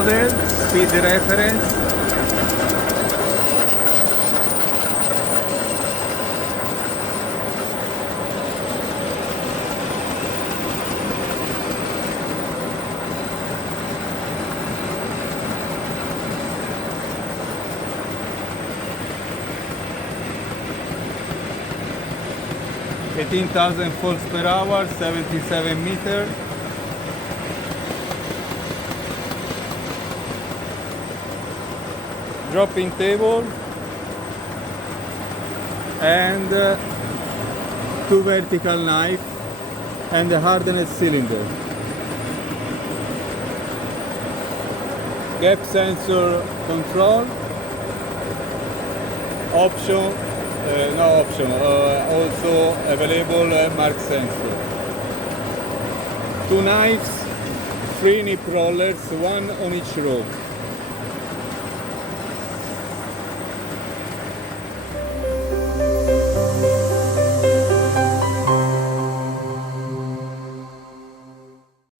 model, speed reference. Eighteen thousand volts per hour, 77 meter. Dropping table and two vertical knife and a hardened cylinder. Gap sensor control. Option, no option, also available mark sensor. Two knives, three nip rollers, one on each row.